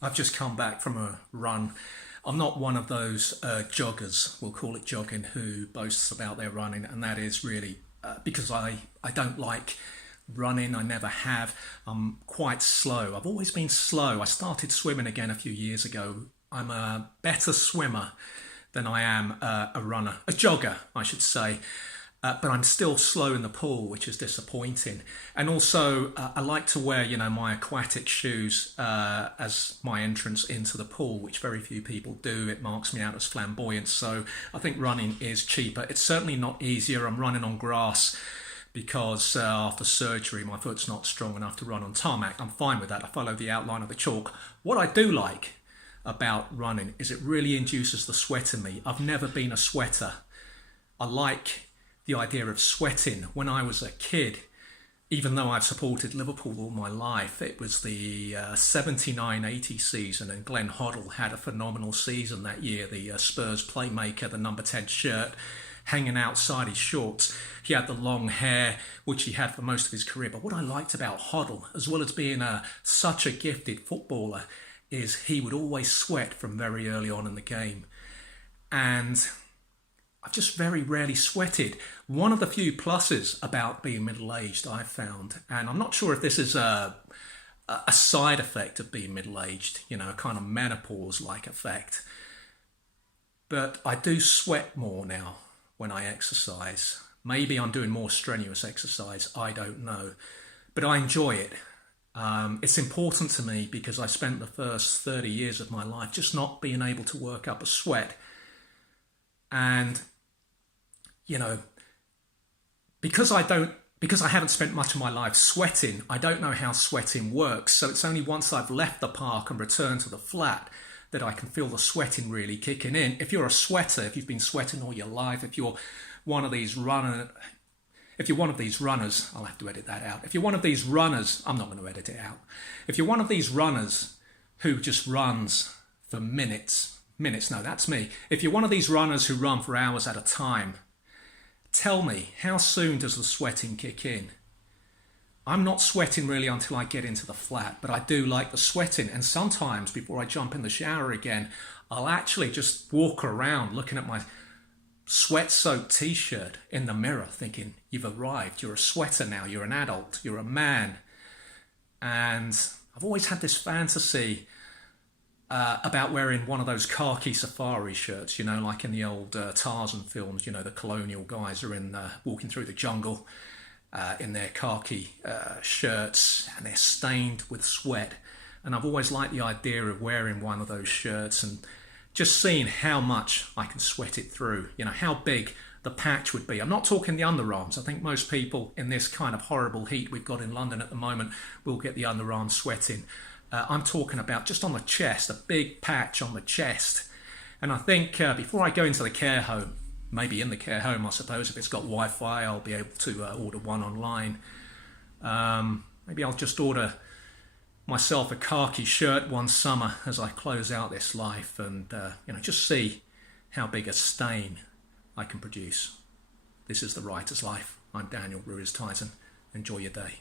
I've just come back from a run. I'm not one of those joggers, we'll call it jogging, who boasts about their running, and that is really because I don't like running. I never have. I'm quite slow. I've always been slow. I started swimming again a few years ago. I'm a better swimmer than I am a runner, a jogger, I should say. But I'm still slow in the pool, which is disappointing. And also, I like to wear, my aquatic shoes as my entrance into the pool, which very few people do. It marks me out as flamboyant. So I think running is cheaper. It's certainly not easier. I'm running on grass because after surgery, my foot's not strong enough to run on tarmac. I'm fine with that. I follow the outline of the chalk. What I do like about running is it really induces the sweat in me. I've never been a sweater. I like the idea of sweating. When I was a kid, even though I've supported Liverpool all my life, it was the 79-80 season, and Glenn Hoddle had a phenomenal season that year, the Spurs playmaker, the number 10 shirt hanging outside his shorts. He had the long hair, which he had for most of his career. But what I liked about Hoddle, as well as being such a gifted footballer, is he would always sweat from very early on in the game. And I've just very rarely sweated. One of the few pluses about being middle-aged, I've found, and I'm not sure if this is a side effect of being middle-aged, a kind of menopause-like effect, but I do sweat more now when I exercise. Maybe I'm doing more strenuous exercise, I don't know, but I enjoy it. It's important to me because I spent the first 30 years of my life just not being able to work up a sweat. And because I haven't spent much of my life sweating, I don't know how sweating works. So it's only once I've left the park and returned to the flat that I can feel the sweating really kicking in. If you're a sweater, if you've been sweating all your life, if you're one of these runners, I'll have to edit that out. If you're one of these runners, I'm not going to edit it out. If you're one of these runners who just runs for minutes, no, that's me. If you're one of these runners who run for hours at a time, tell me, how soon does the sweating kick in? I'm not sweating really until I get into the flat, but I do like the sweating. And sometimes before I jump in the shower again, I'll actually just walk around looking at my sweat-soaked t-shirt in the mirror thinking, you've arrived, you're a sweater now, you're an adult, you're a man. And I've always had this fantasy about wearing one of those khaki safari shirts, like in the old Tarzan films, the colonial guys are walking through the jungle in their khaki shirts, and they're stained with sweat. And I've always liked the idea of wearing one of those shirts and just seeing how much I can sweat it through, how big the patch would be. I'm not talking the underarms. I think most people in this kind of horrible heat we've got in London at the moment will get the underarms sweating. I'm talking about just on the chest, a big patch on the chest. And I think before I go into the care home, maybe in the care home, I suppose, if it's got Wi-Fi, I'll be able to order one online. Maybe I'll just order myself a khaki shirt one summer as I close out this life and, just see how big a stain I can produce. This is The Writer's Life. I'm Daniel Ruiz-Tyson. Enjoy your day.